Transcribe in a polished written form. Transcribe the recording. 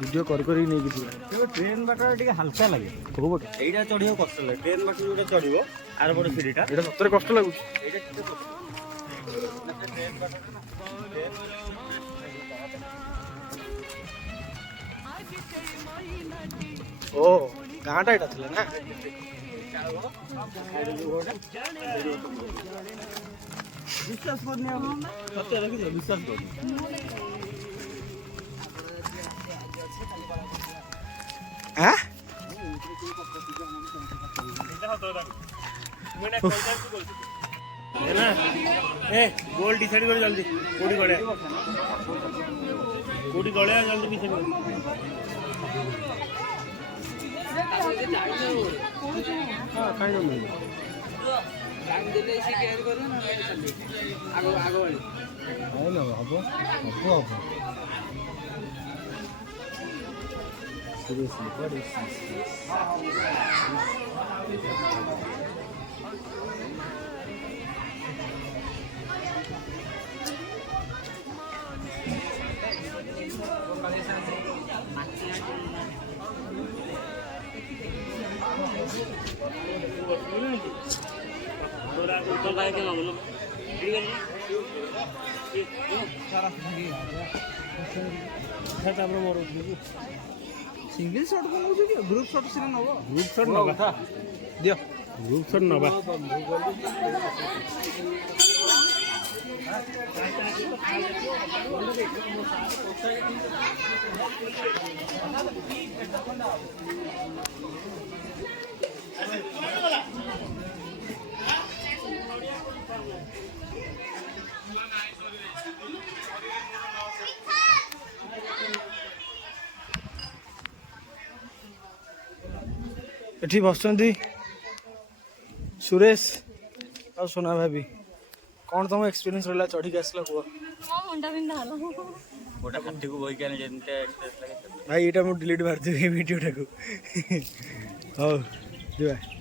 video कर नहीं कि ट्रेन बाट टे हल्का लगे को बट एटा चढ़ियो कष्ट लगे ट्रेन बाट जोटा चढ़ियो आर बड़ सीढ़ीटा एटा सतरे कष्ट लागु एटा टिके कष्ट ट्रेन बाट ओ गाँटा एटा थिला ना विश्वास करनी सत्य रखी विश्वास कर हाँ ए गोल डिसाइड कर जल्दी कोडी गळे जल्दी डिसाइड कर हां काय नाही टाइम देले इसी केयर करू ना आगो आगो वाली हाय ना हबो seriously what is this तो गाय के मांगो ठीक है सारा खाता हमरो मोर सिंगल शॉट को नौ कि ग्रुप शॉट से नबो ग्रुप शॉट नबा दियो ग्रुप शॉट नबा एठी बसचंदी सुरेश और सोना भाभी कौन तुम एक्सपीरियंस रहला चढ़ी के आसला को मुंडा बिंदा हला गोटा कट्टी को बोई के जेनते एक्सप्रेस लगे भाई एटा मु डिलीट मार दे वीडियो टाको हो दिबा